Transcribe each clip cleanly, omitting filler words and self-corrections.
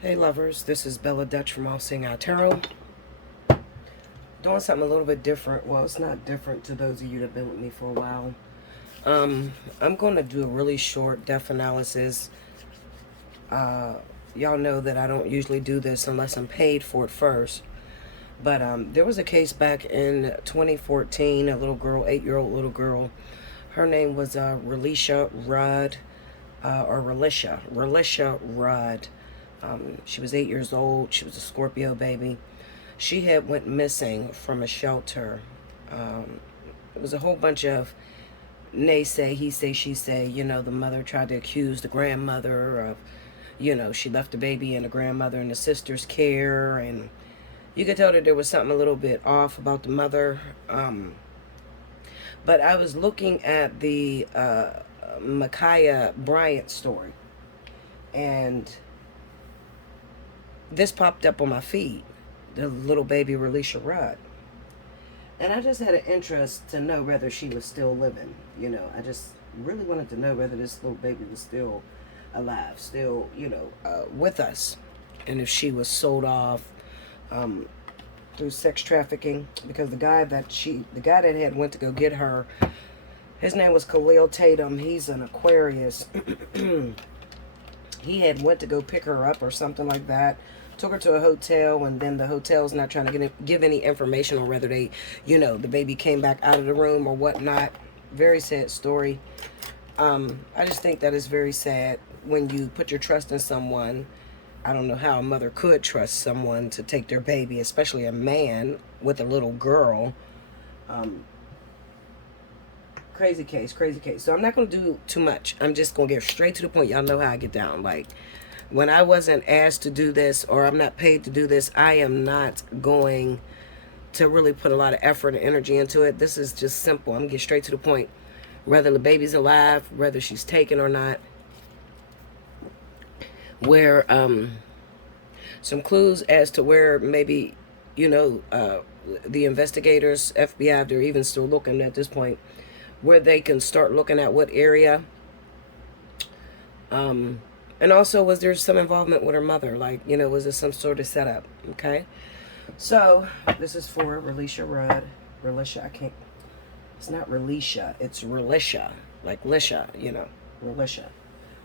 Hey lovers, this is Bella Dutch from Allseeingeyetarot. Doing something a little bit different. Well, it's not different to those of you that have been with me for a while. I'm going to do a really short death analysis. Y'all know that I don't usually do this unless I'm paid for it first. But there was a case back in 2014, a little girl, 8-year-old little girl. Her name was Relisha Rudd, or Relisha Rudd. She was 8 years old. She was a Scorpio baby. She had went missing from a shelter. It was a whole bunch of naysay, he say, she say. You know, the mother tried to accuse the grandmother of, she left the baby in the grandmother and the sister's care, and you could tell that there was something a little bit off about the mother. But I was looking at the Micaiah Bryant story, and this popped up on my feed, the little baby Relisha Rudd. And I just had an interest to know whether she was still living. I just really wanted to know whether this little baby was still alive, still, with us. And if she was sold off through sex trafficking. Because the guy that had went to go get her, his name was Khalil Tatum. He's an Aquarius. He had went to go pick her up or something like that. Took her to a hotel, and then the hotel's not trying to give any information on whether they, the baby came back out of the room or whatnot. Very sad story. I just think that is very sad when you put your trust in someone. I don't know how a mother could trust someone to take their baby, especially a man with a little girl. Crazy case. So I'm not going to do too much. I'm just going to get straight to the point. Y'all know how I get down. Like, when I wasn't asked to do this, or I'm not paid to do this, I am not going to really put a lot of effort and energy into it. This is just simple. I'm going to get straight to the point. Whether the baby's alive, whether she's taken or not. Where some clues as to where maybe, the investigators, FBI, if they're even still looking at this point, where they can start looking at what area. And also, was there some involvement with her mother? Like, was this some sort of setup? Okay. So, this is for Relisha Rudd. Relisha, I can't. It's not Relisha. It's Relisha. Like Lisha, Relisha.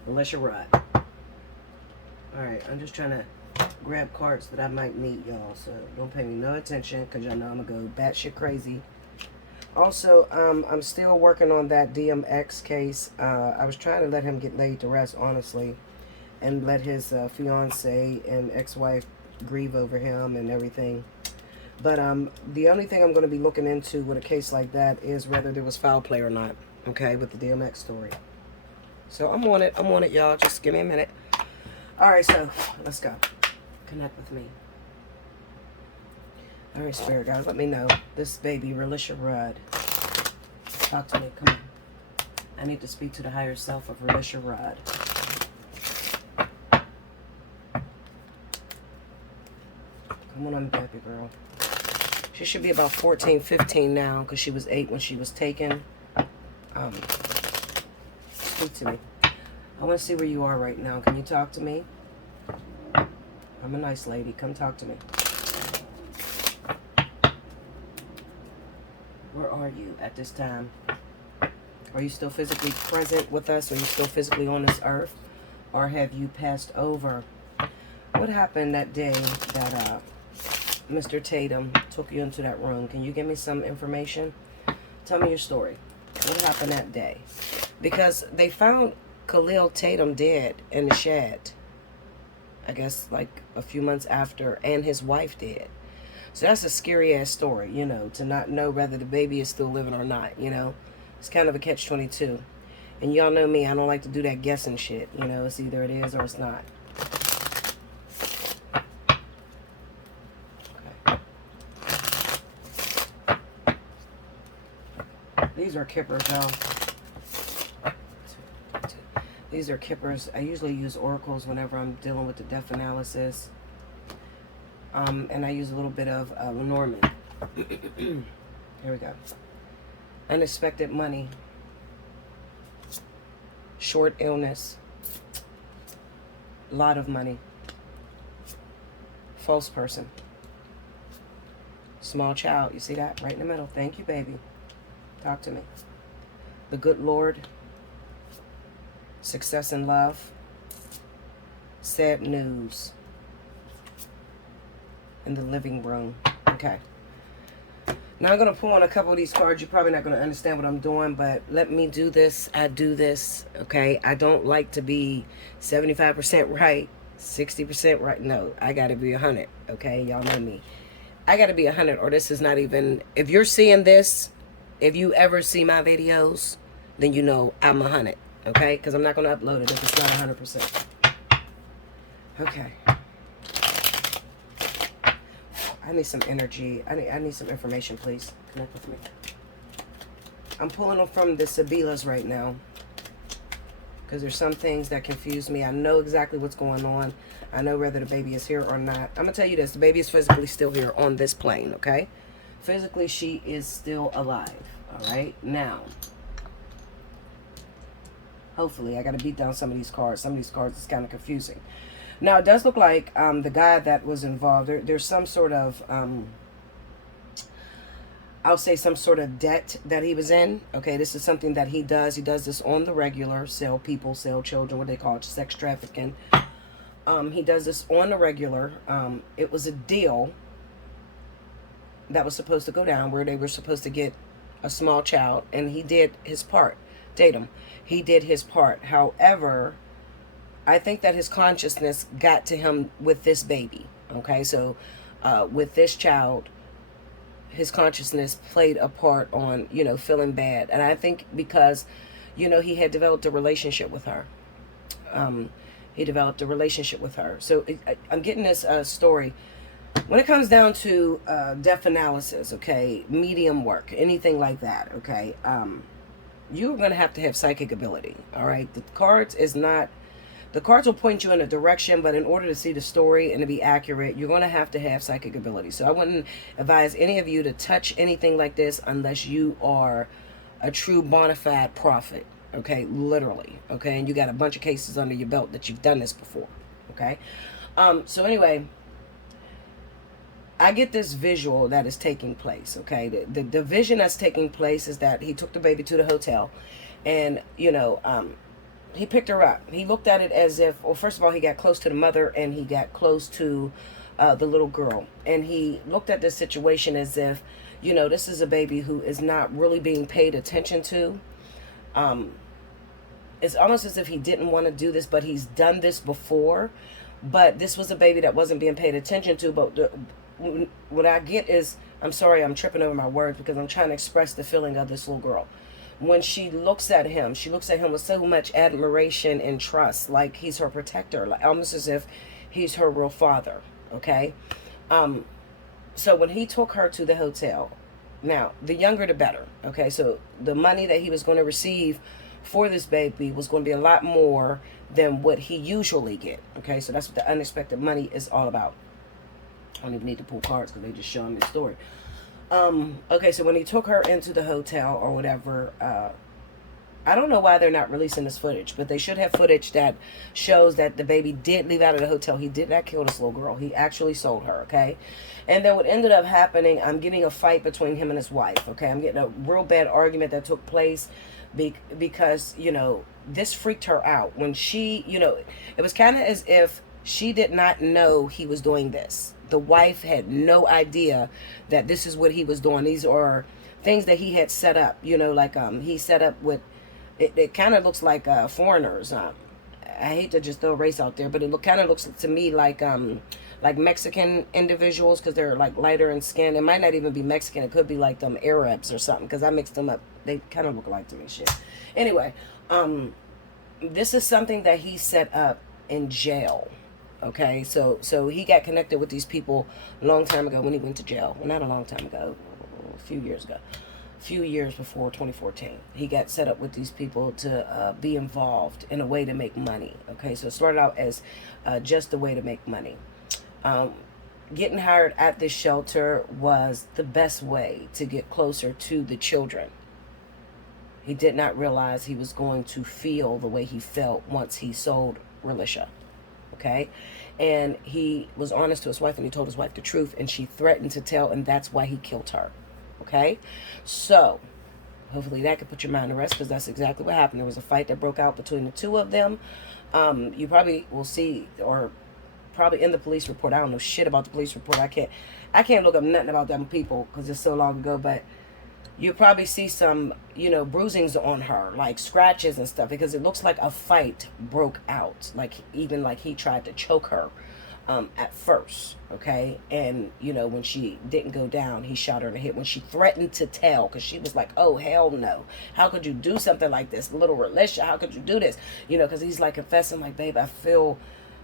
Relisha Rudd. Alright, I'm just trying to grab cards that I might need, y'all. So, don't pay me no attention, because y'all know I'm going to go batshit crazy. Also, I'm still working on that DMX case. I was trying to let him get laid to rest, honestly, and let his fiance and ex-wife grieve over him and everything. But the only thing I'm going to be looking into with a case like that is whether there was foul play or not, okay, with the DMX story. So I'm on it, y'all. Just give me a minute. All right, so let's go. Connect with me. All right, Spirit guys, let me know. This baby, Relisha Rudd. Talk to me, come on. I need to speak to the higher self of Relisha Rudd. Come on, baby girl. She should be about 14, 15 now, because she was 8 when she was taken. Speak to me. I want to see where you are right now. Can you talk to me? I'm a nice lady. Come talk to me. Where are you at this time? Are you still physically present with us? Are you still physically on this earth? Or have you passed over? What happened that day that Mr. Tatum took you into that room? Can you give me some information? Tell me your story. What happened that day? Because they found Khalil Tatum dead in the shed. I guess like a few months after, and his wife did. So that's a scary ass story, to not know whether the baby is still living or not, It's kind of a catch-22. And y'all know me, I don't like to do that guessing shit, It's either it is or it's not. Okay. These are kippers, y'all. These are kippers. I usually use oracles whenever I'm dealing with the death analysis. And I use a little bit of Lenormand. Here we go. Unexpected money. Short illness. A lot of money. false person. Small child. You see that? Right in the middle. Thank you, baby. Talk to me. The good Lord. Success in love. Sad news. In the living room. Okay. Now I'm going to pull on a couple of these cards. You're probably not going to understand what I'm doing, but let me do this. I do this. Okay. I don't like to be 75% right, 60% right. No, I got to be 100. Okay. Y'all know me. I got to be 100, or this is not even, if you're seeing this, if you ever see my videos, then you know I'm 100. Okay. Because I'm not going to upload it if it's not 100%. Okay. I need some energy. I need some information, please. Connect with me. I'm pulling them from the Sibilas right now, because there's some things that confuse me. I know exactly what's going on. I know whether the baby is here or not. I'm going to tell you this. The baby is physically still here on this plane, okay? Physically, she is still alive, all right? Now, hopefully, I got to beat down some of these cards. Some of these cards is kind of confusing. Now, it does look like the guy that was involved, there's some sort of, I'll say some sort of debt that he was in. Okay, this is something that he does. He does this on the regular, sell people, sell children, what they call it, sex trafficking. He does this on the regular. It was a deal that was supposed to go down where they were supposed to get a small child, and he did his part. Datum. He did his part. However, I think that his consciousness got to him with this baby. Okay, so with this child, his consciousness played a part on, you know, feeling bad. And I think because, you know, he had developed a relationship with her. He developed a relationship with her. So I'm getting this story. When it comes down to death analysis, okay, medium work, anything like that, okay, you're going to have psychic ability, all right? The cards is not... The cards will point you in a direction, but in order to see the story and to be accurate, you're going to have psychic ability. So I wouldn't advise any of you to touch anything like this unless you are a true bona fide prophet, okay? Literally, okay? And you got a bunch of cases under your belt that you've done this before, okay? So anyway, I get this visual that is taking place, okay? The vision that's taking place is that he took the baby to the hotel and, you know, he picked her up. He looked at it as if, well, first of all, he got close to the mother and he got close to the little girl. And he looked at this situation as if, you know, this is a baby who is not really being paid attention to. It's almost as if he didn't want to do this, but he's done this before. But this was a baby that wasn't being paid attention to. But what I get is, I'm sorry, I'm tripping over my words because I'm trying to express the feeling of this little girl. When she looks at him with so much admiration and trust, like he's her protector, like almost as if he's her real father, okay? So when he took her to the hotel, now, the younger the better, okay? So the money that he was going to receive for this baby was going to be a lot more than what he usually get, okay? So that's what the unexpected money is all about. I don't even need to pull cards because they just showing me the story. Okay, so when he took her into the hotel or whatever, I don't know why they're not releasing this footage, but they should have footage that shows that the baby did leave out of the hotel. He did not kill this little girl. He actually sold her, okay? And then what ended up happening, I'm getting a fight between him and his wife, okay? I'm getting a real bad argument that took place because, you know, this freaked her out. When she, you know, it was kind of as if she did not know he was doing this. The wife had no idea that this is what he was doing. These are things that he had set up, you know, like he set up with, it kind of looks like foreigners. I hate to just throw race out there, but it kind of looks to me like Mexican individuals because they're like lighter in skin. It might not even be Mexican. It could be like them Arabs or something because I mixed them up. They kind of look like to me, shit. Anyway, this is something that he set up in jail. Okay, so he got connected with these people a long time ago when he went to jail. Well, not a long time ago, a few years ago. A few years before 2014. He got set up with these people to be involved in a way to make money. Okay, so it started out as just a way to make money. Getting hired at this shelter was the best way to get closer to the children. He did not realize he was going to feel the way he felt once he sold Relisha. okay? And he was honest to his wife, and he told his wife the truth, and she threatened to tell, and that's why he killed her, okay? So hopefully that could put your mind to rest, because that's exactly what happened. There was a fight that broke out between the two of them. You probably will see, or probably in the police report. I don't know shit about the police report. I can't look up nothing about them people because it's so long ago, but you probably see some, bruisings on her, like scratches and stuff, because it looks like a fight broke out. Like, even like he tried to choke her at first, okay? And, when she didn't go down, he shot her in the head. When she threatened to tell, because she was like, oh, hell no. How could you do something like this? Little Relisha, how could you do this? Because he's like confessing, like, babe, I feel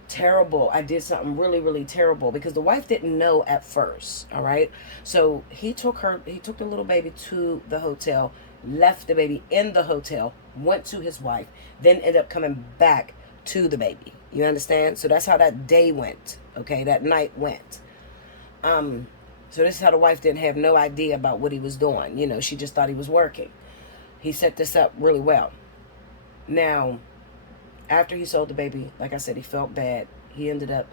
terrible. I did something really, really terrible, because the wife didn't know at first. All right. So he took the little baby to the hotel, left the baby in the hotel, went to his wife, then ended up coming back to the baby. You understand? So that's how that day went. Okay. That night went. So this is how the wife didn't have no idea about what he was doing. She just thought he was working. He set this up really well. Now, after he sold the baby, like I said, he felt bad. He ended up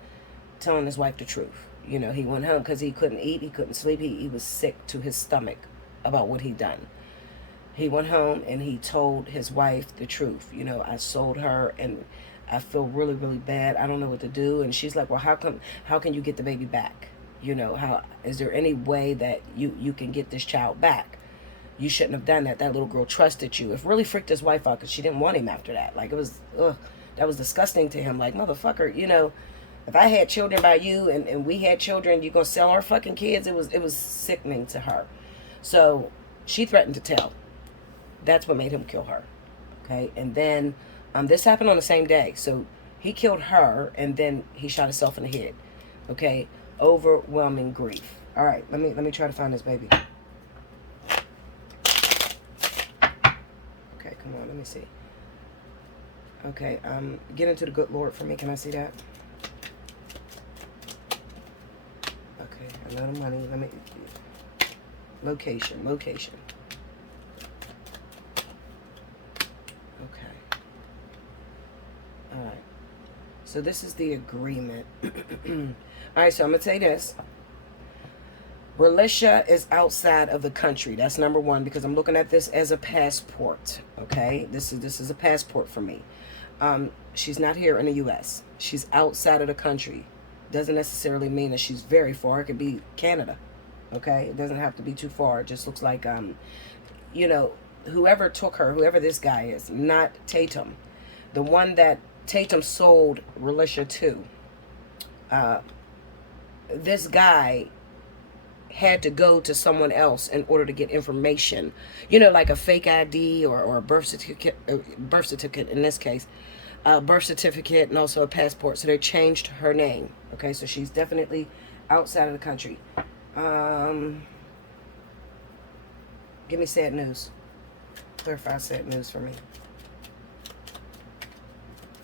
telling his wife the truth. He went home because he couldn't eat, he couldn't sleep. He was sick to his stomach about what he'd done. He went home and he told his wife the truth. I sold her and I feel really, really bad. I don't know what to do. And she's like, well, how can you get the baby back? How is there any way that you can get this child back? You shouldn't have done that. That little girl trusted you. It really freaked his wife out because she didn't want him after that. Like, it was, that was disgusting to him. Like, motherfucker, if I had children by you and we had children, you gonna sell our fucking kids? It was sickening to her. So she threatened to tell. That's what made him kill her. Okay, and then this happened on the same day. So he killed her and then he shot himself in the head. Okay, overwhelming grief. All right, let me try to find this baby. Come on, let me see. Okay, get into the good Lord for me. Can I see that? Okay, a lot of money. Let me... Location. Okay. All right. So this is the agreement. All right, so I'm going to say this. Relisha is outside of the country. That's number one, because I'm looking at this as a passport. Okay, this is a passport for me. She's not here in the U.S. She's outside of the country. Doesn't necessarily mean that she's very far. It could be Canada. Okay, it doesn't have to be too far. It just looks like whoever took her, whoever this guy is, not Tatum, the one that Tatum sold Relisha to. This guy had to go to someone else in order to get information, like a fake ID or a birth certificate in this case, birth certificate, and also a passport. So they changed her name. Okay, so she's definitely outside of the country. Give me sad news. Clarify sad news for me.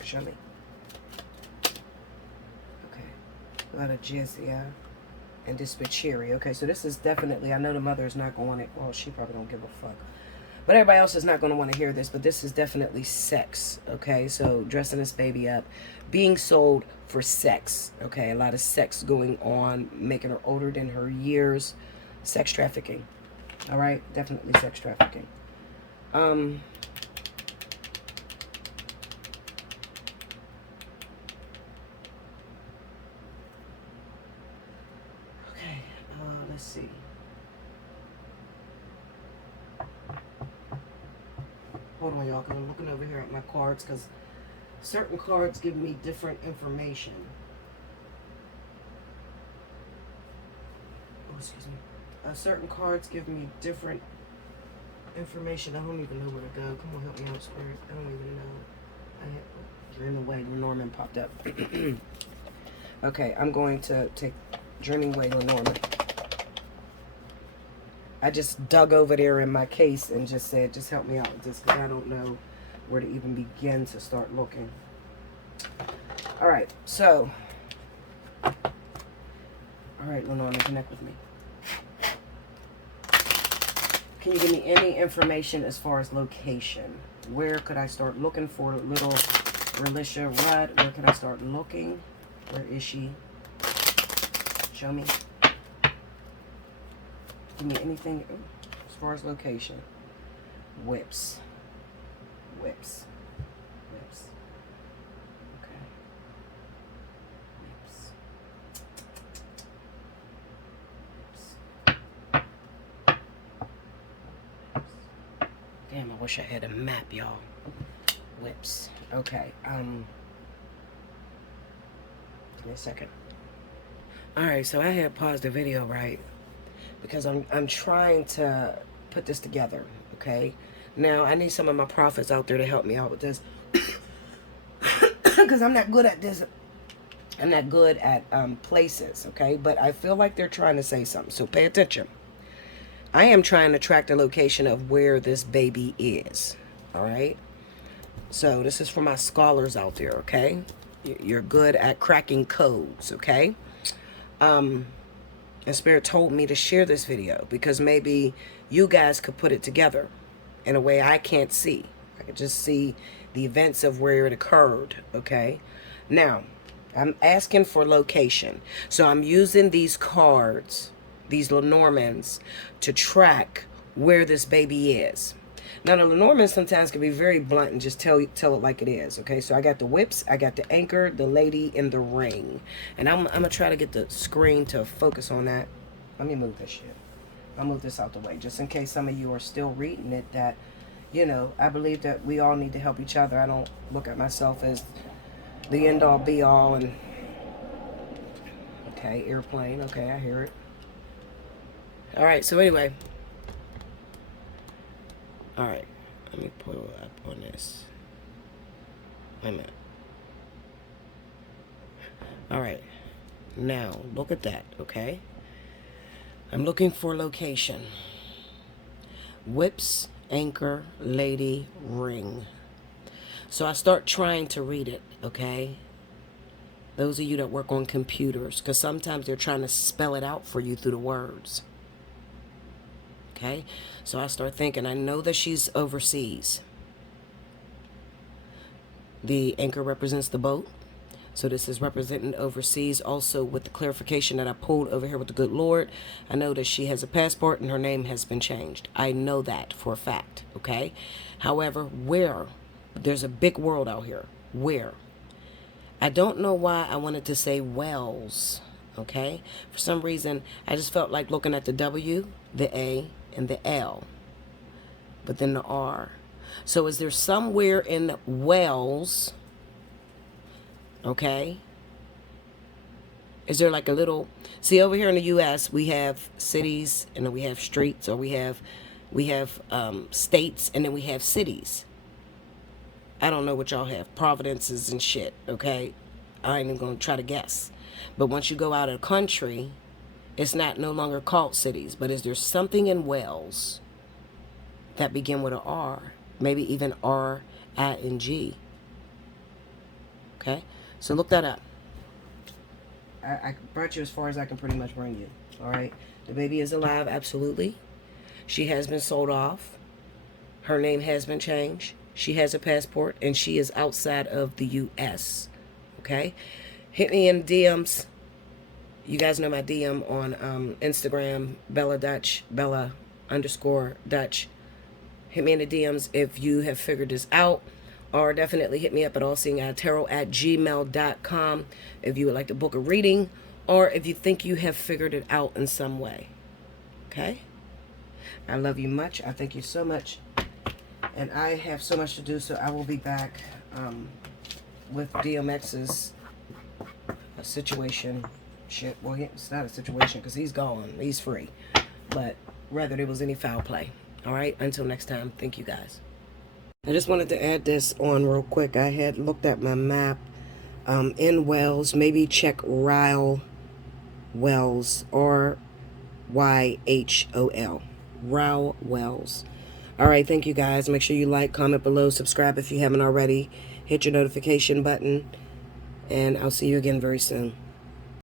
Show me. Okay, a lot of jizya and dispatchery. Okay, so this is definitely, I know the mother is not going to want it. Well, she probably don't give a fuck. But everybody else is not going to want to hear this. But this is definitely sex. Okay, so dressing this baby up. Being sold for sex. Okay, a lot of sex going on. Making her older than her years. Sex trafficking. All right, definitely sex trafficking. Let's see. Hold on, y'all, because I'm looking over here at my cards, because certain cards give me different information. Oh, excuse me. Certain cards give me different information. I don't even know where to go. Come on, help me out, Spirit. I don't even know. Dreaming Way, Lenormand popped up. Okay, I'm going to take Dreaming Way, Lenormand. I just dug over there in my case and just said, just help me out, just because I don't know where to even begin to start looking. All right, so, all right, Lenormand, connect with me. Can you give me any information as far as location? Where could I start looking for little Relisha Rudd? Where can I start looking? Where is she? Show me. Give me anything as far as location. Whips. Whips. Whips. Okay. Whips. Whips. Damn, I wish I had a map, y'all. Whips. Okay. Give me a second. Alright, so I had paused the video, right? Because I'm trying to put this together, okay? Now, I need some of my prophets out there to help me out with this. Because I'm not good at this. I'm not good at places, okay? But I feel like they're trying to say something, so pay attention. I am trying to track the location of where this baby is, all right? So this is for my scholars out there, okay? You're good at cracking codes, okay? And Spirit told me to share this video because maybe you guys could put it together in a way I can't see. I could just see the events of where it occurred, okay? Now, I'm asking for location. So I'm using these cards, these Lenormands, to track where this baby is. Now, the Lenormand sometimes can be very blunt and just tell it like it is, okay? So I got the whips, I got the anchor, the lady, and the ring. And I'm going to try to get the screen to focus on that. Let me move this shit. I'll move this out the way, just in case some of you are still reading it, that, you know, I believe that we all need to help each other. I don't look at myself as the end-all, be-all, and... Okay, airplane. Okay, I hear it. All right, so anyway... Alright, let me pull up on this. Wait a minute. Alright, now look at that, okay? I'm looking for location. Whips, anchor, lady, ring. So I start trying to read it, okay? Those of you that work on computers, because sometimes they're trying to spell it out for you through the words. Okay, so I start thinking, I know that she's overseas. The anchor represents the boat. So this is representing overseas. Also, with the clarification that I pulled over here with the good Lord, I know that she has a passport and her name has been changed. I know that for a fact, okay? However, where? There's a big world out here. Where? I don't know why I wanted to say Wells, okay? For some reason, I just felt like looking at the W, the A, and the L, but then the R. So is there somewhere in Wells, okay? Is there like a little, see over here in the U.S. we have cities and then we have streets, or we have states and then we have cities. I don't know what y'all have, providences and shit, okay? I ain't even gonna try to guess. But once you go out of the country, it's no longer called cities, but is there something in Wells that begin with an R? Maybe even R-I-N-G. Okay? So look that up. I brought you as far as I can pretty much bring you. Alright? The baby is alive, absolutely. She has been sold off. Her name has been changed. She has a passport, and she is outside of the U.S. Okay? Hit me in DMs. You guys know my DM on Instagram, Bella Dutch, Bella_Dutch. Hit me in the DMs if you have figured this out, or definitely hit me up at allseeingeyetarot@gmail.com if you would like to book a reading, or if you think you have figured it out in some way. Okay? I love you much. I thank you so much. And I have so much to do, so I will be back with DMX's situation. Shit, well, it's not a situation because he's gone. He's free. But rather there was any foul play. All right, until next time, thank you guys. I just wanted to add this on real quick. I had looked at my map in Wells. Maybe check Ryle Wells, R-Y-H-O-L. Ryle Wells. All right, thank you guys. Make sure you like, comment below, subscribe if you haven't already. Hit your notification button, and I'll see you again very soon.